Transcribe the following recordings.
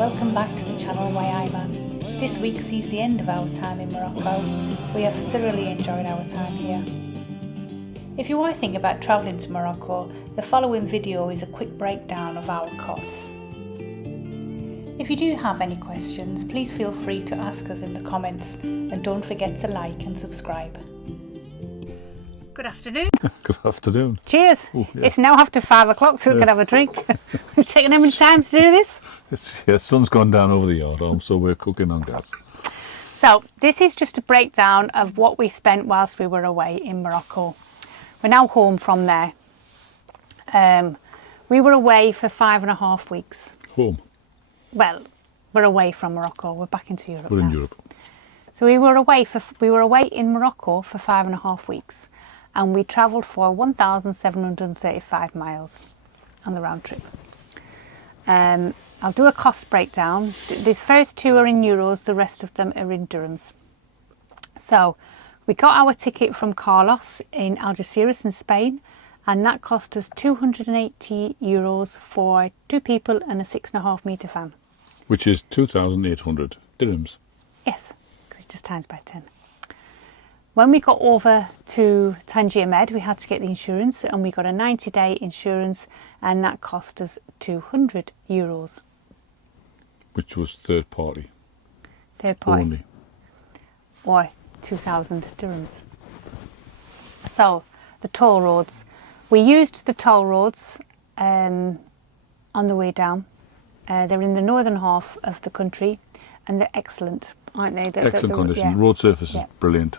welcome back to the channel Wayaiman. This week sees the end of our time in Morocco. We have thoroughly enjoyed our time here. If you are thinking about travelling to Morocco, the following video is a quick breakdown of our costs. If you do have any questions, please feel free to ask us in the comments and don't forget to like and subscribe. Good afternoon. Good afternoon. Cheers. Ooh, yeah. It's now after 5 o'clock so we can have a drink. We've taken how many times to do this? Sun's gone down over the yard home, so we're cooking on gas. So this is just a breakdown of what we spent whilst we were away in Morocco. We're now home from there. We were away for 5.5 weeks. Home? Well, we're away from Morocco. We're back into Europe We're now. in Europe. So we were away in Morocco for 5.5 weeks, and we travelled for 1,735 miles on the round trip. I'll do a cost breakdown. The first two are in euros, the rest of them are in dirhams. So we got our ticket from Carlos in Algeciras in Spain, and that cost us 280 euros for 2 people and a 6.5 metre van. Which is 2,800 dirhams. Yes, because it just times by 10. When we got over to Tangier Med, we had to get the insurance, and we got a 90-day insurance, and that cost us 200 euros. Which was third party. Third party. Only. Or 2,000 dirhams. So, the toll roads. We used the toll roads on the way down. They're in the northern half of the country, and they're excellent, aren't they? Excellent condition. Yeah. Road surface is Yeah. brilliant.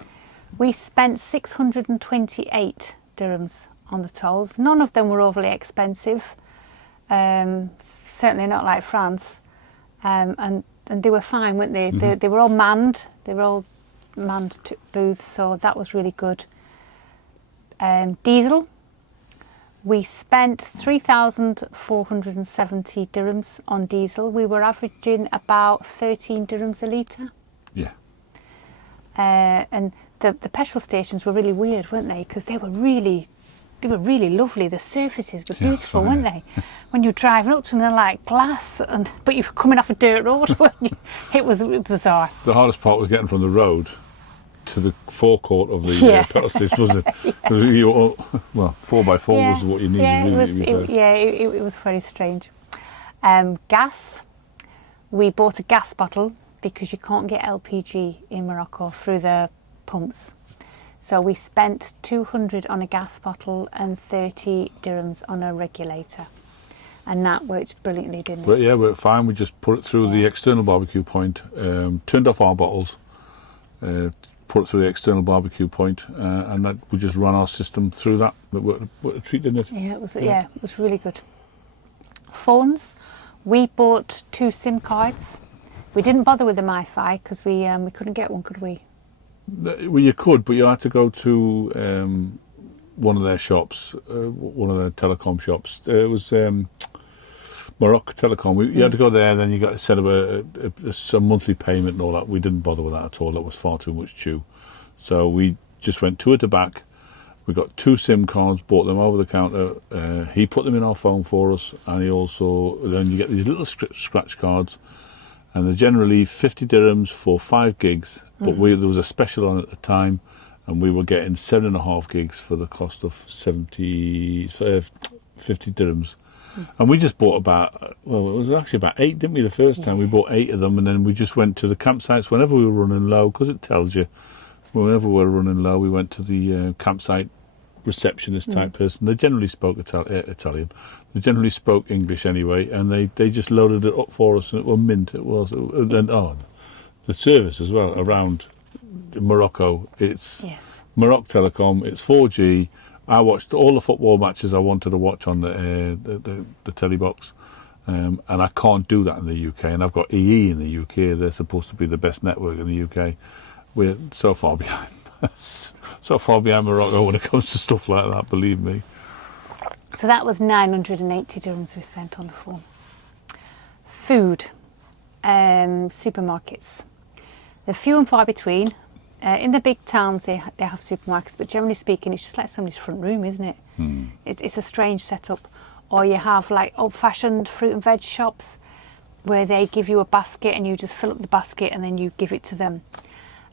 We spent 628 dirhams on the tolls. None of them were overly expensive. Certainly not like France. And they were fine, weren't they? Mm-hmm. They were all manned. They were all manned booths, so that was really good. Diesel. We spent 3,470 dirhams on diesel. We were averaging about 13 dirhams a litre. Yeah. And the petrol stations were really weird, weren't they? Because they were really lovely. The surfaces were beautiful, weren't they? When you're driving up to them, they're like glass, but you're coming off a dirt road. It was bizarre. The hardest part was getting from the road to the forecourt of the petrol station, wasn't it? Yeah. Well, 4x4 was what you needed. Yeah, really, it was very strange. Gas. We bought a gas bottle because you can't get LPG in Morocco through the pumps. So we spent 200 on a gas bottle and 30 dirhams on a regulator. And that worked brilliantly, didn't it? But yeah, we're fine. We just put it through the external barbecue point, turned off our bottles, put it through the external barbecue point, and that we just ran our system through that. What a treat, didn't it? Yeah, it was really good. Phones. We bought 2 SIM cards. We didn't bother with the MiFi because we couldn't get one, could we? Well, you could, but you had to go to one of their shops, one of their telecom shops. It was Morocco Telecom. You had to go there, and then you got to set up a monthly payment and all that. We didn't bother with that at all. That was far too much chew. So we just went to the back. We got 2 SIM cards, bought them over the counter. He put them in our phone for us, and then you get these little scratch cards, and they're generally 50 dirhams for 5 gigs. But there was a special on at the time, and we were getting 7.5 gigs for the cost of 50 dirhams. And we just bought it was actually about 8, didn't we, the first time? We bought 8 of them, and then we just went to the campsites whenever we were running low, because it tells you, whenever we were running low, we went to the campsite receptionist type person. They generally spoke Italian. They generally spoke English anyway, and they just loaded it up for us, and it was mint. It was. And the service as well around Morocco. It's Morocco Telecom. It's 4G. I watched all the football matches I wanted to watch on the telly box, and I can't do that in the UK. And I've got EE in the UK. They're supposed to be the best network in the UK. We're so far behind. So far behind Morocco when it comes to stuff like that, believe me. So that was 980 dirhams we spent on the phone. Food. Supermarkets. They're few and far between. In the big towns they have supermarkets, but generally speaking it's just like somebody's front room, isn't it? It's a strange setup. Or you have like old-fashioned fruit and veg shops. where they give you a basket and you just fill up the basket and then you give it to them.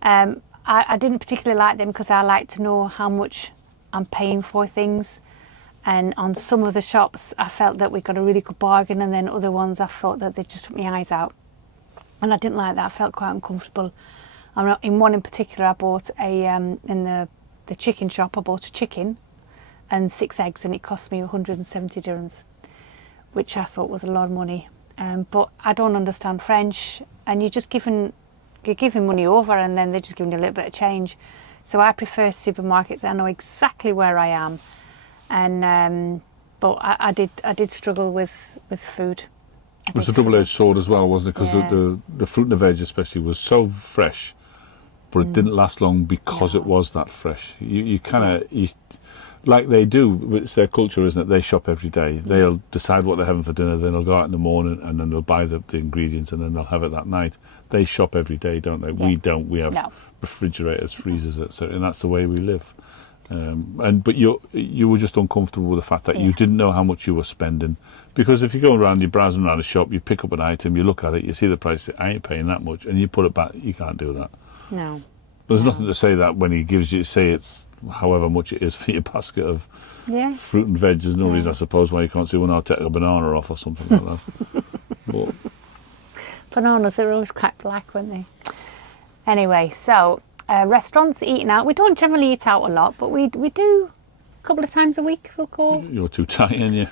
I didn't particularly like them because I like to know how much I'm paying for things. And on some of the shops, I felt that we got a really good bargain, and then other ones I thought that they just took my eyes out. And I didn't like that. I felt quite uncomfortable. In one in particular, I bought in the chicken shop, I bought a chicken and 6 eggs, and it cost me 170 dirhams, which I thought was a lot of money. But I don't understand French, and you're giving money over, and then they're just giving you a little bit of change. So I prefer supermarkets. I know exactly where I am, and but I did struggle with food. It was a double-edged sword as well, wasn't it? Because the fruit and the veg especially was so fresh, but it didn't last long because it was that fresh. You kind of, like they do, it's their culture, isn't it? They shop every day. They'll decide what they're having for dinner, then they'll go out in the morning and then they'll buy the ingredients and then they'll have it that night. They shop every day, don't they? Yeah. We don't. We have refrigerators, freezers, etc., and that's the way we live. But you were just uncomfortable with the fact that you didn't know how much you were spending, because if you go around, you're browsing around a shop, you pick up an item, you look at it, you see the price, I ain't paying that much, and you put it back. You can't do that. No. There's nothing to say that when he gives you, say it's however much it is for your basket of fruit and veg. There's no reason, I suppose, why you can't say, well, I'll take a banana off or something like that. But bananas, they're always quite black, weren't they? Anyway, so restaurants, eating out. We don't generally eat out a lot, but we do a couple of times a week, we'll call. You're too tight, aren't you?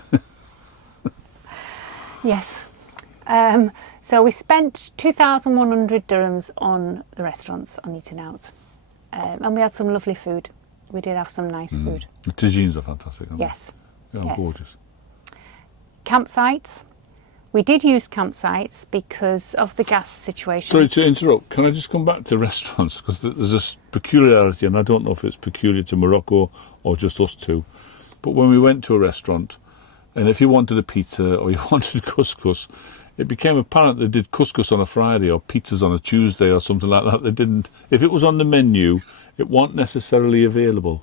Yes. So we spent 2,100 dirhams on the restaurants, on eating out. And we had some lovely food. We did have some nice food. The tagines are fantastic, aren't yes. they? Yeah, gorgeous. Campsites. We did use campsites because of the gas situation. Sorry to interrupt. Can I just come back to restaurants? Because there's a peculiarity, and I don't know if it's peculiar to Morocco or just us two. But when we went to a restaurant, and if you wanted a pizza or you wanted couscous, it became apparent they did couscous on a Friday or pizzas on a Tuesday or something like that. They didn't. If it was on the menu, it wasn't necessarily available.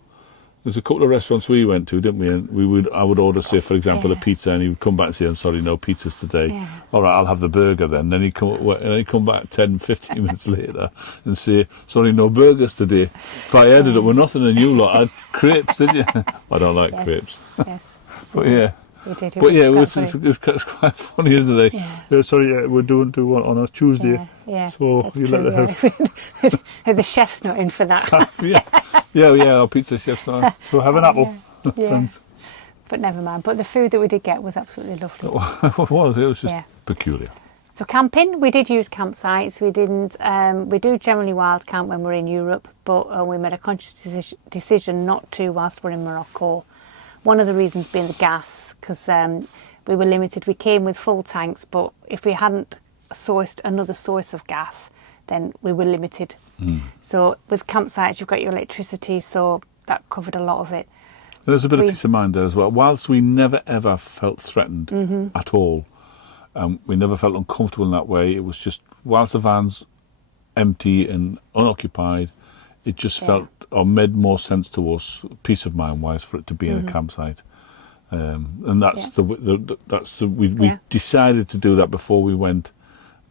There's a couple of restaurants we went to, didn't we? And I would order, say, for example, a pizza, and he would come back and say, "I'm sorry, no pizzas today." Yeah. All right, I'll have the burger then. Then he'd come back 10, 15 minutes later and say, "Sorry, no burgers today." If I ended up with nothing, and you lot had crepes, didn't you? I don't like crepes. Yes. But yeah. We did. But yeah, it's quite funny, isn't it? Yeah. Sorry, we're doing one on a Tuesday. Yeah. So that's you true, let her have. The chef's not in for that. yeah, our pizza chef's not. So have an apple. Thanks. But never mind. But the food that we did get was absolutely lovely. It was just peculiar. So camping, we did use campsites. We didn't. We do generally wild camp when we're in Europe, but we made a conscious decision not to whilst we're in Morocco. One of the reasons being the gas, because we were limited. We came with full tanks, but if we hadn't sourced another source of gas, then we were limited. So with campsites, you've got your electricity, so that covered a lot of it. There's a bit of peace of mind there as well. Whilst we never ever felt threatened at all, we never felt uncomfortable in that way. It was just, whilst the van's empty and unoccupied, it just felt or made more sense to us, peace of mind wise, for it to be in a campsite. And that's we decided to do that before we went.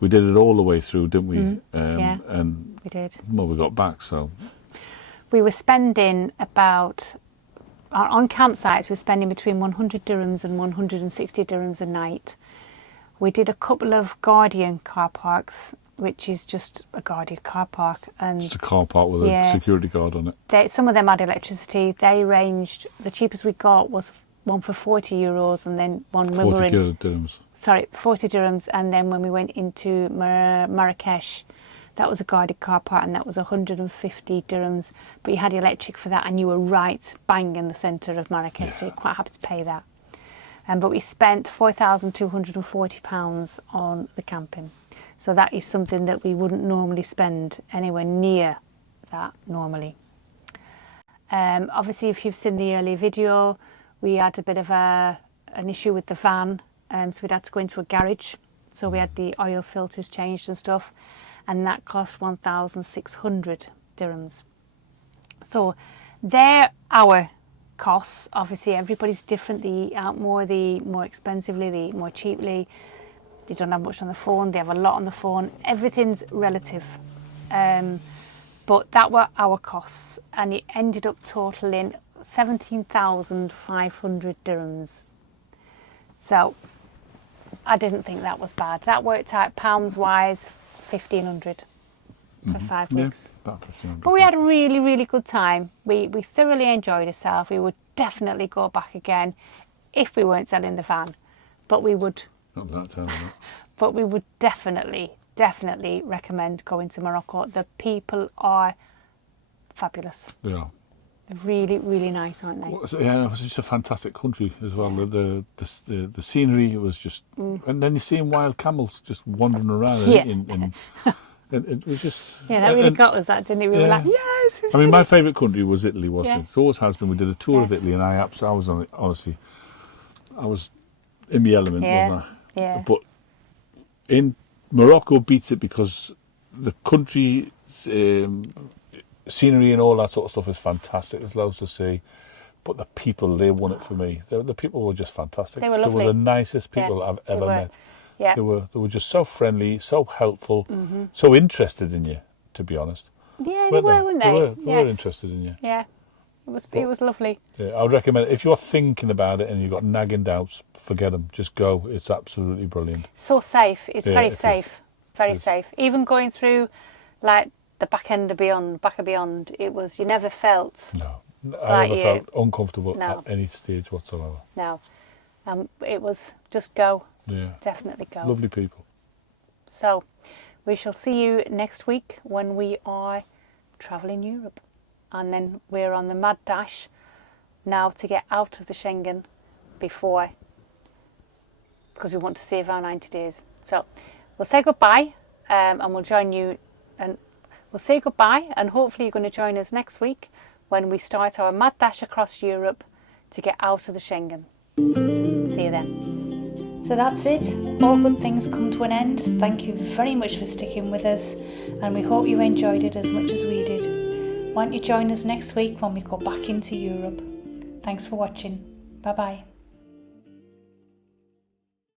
We did it all the way through, didn't we? And we did. Well, we got back, so we were spending about on campsites. We're spending between 100 dirhams and 160 dirhams a night. We did a couple of Guardian car parks, which is just a Guardian car park, and it's a car park with a security guard on it. Some of them had electricity. They ranged. The cheapest we got was one for €40, and then one 40 dirhams. Sorry, 40 dirhams, and then when we went into Marrakesh, that was a guarded car park, and that was 150 dirhams. But you had electric for that, and you were right bang in the centre of Marrakesh, so you're quite happy to pay that. But we spent £4,240 on the camping. So that is something that we wouldn't normally spend anywhere near that normally. Obviously, if you've seen the earlier video, we had a bit of an issue with the van, so we'd had to go into a garage. So we had the oil filters changed and stuff, and that cost 1,600 dirhams. So they're our costs. Obviously, everybody's different. They eat out more, the more expensively, they eat more cheaply. They don't have much on the phone. They have a lot on the phone. Everything's relative. But that were our costs, and it ended up totaling 17,500 dirhams. So I didn't think that was bad. That worked out pounds wise, 1,500 for 5 weeks. Yeah, about 1,500. But we had a really, really good time. We thoroughly enjoyed ourselves. We would definitely go back again if we weren't selling the van. But we would. Not that time. But we would definitely recommend going to Morocco. The people are fabulous. They are. They're really, really nice, aren't they? Well, yeah, it was just a fantastic country as well. The scenery was just, and then you seeing wild camels just wandering around. Yeah. And it was just. Yeah, that really got us, that, didn't it? We were like, yes. I mean, my favourite country was Italy, wasn't Yeah. it? It always has been. We did a tour of Italy, and I was on it. Honestly, I was in the element, wasn't I? Yeah. But in Morocco beats it because the country, scenery and all that sort of stuff is fantastic. There's loads to see. But the people, they won it for me. The people were just fantastic. They were lovely. They were the nicest people I've ever met. Yeah. They were just so friendly, so helpful, so interested in you, to be honest. Yeah, they were, weren't they? They were interested in you. Yeah. It was lovely. Yeah, I would recommend it. If you're thinking about it and you've got nagging doubts, forget them. Just go. It's absolutely brilliant. So safe. It's very it safe. is. Very It is. safe. Even going through, like, the back of Beyond, it was, you never felt, No. I never you- felt uncomfortable No. at any stage whatsoever. no. It was just go. Yeah. Definitely go. Lovely people. So, we shall see you next week when we are travelling Europe. And then we're on the mad dash now to get out of the Schengen because we want to save our 90 days. So, we'll say goodbye and we'll join you. And we'll say goodbye, and hopefully you're going to join us next week when we start our mad dash across Europe to get out of the Schengen. See you then. So that's it. All good things come to an end. Thank you very much for sticking with us, and we hope you enjoyed it as much as we did. Why don't you join us next week when we go back into Europe? Thanks for watching. Bye bye.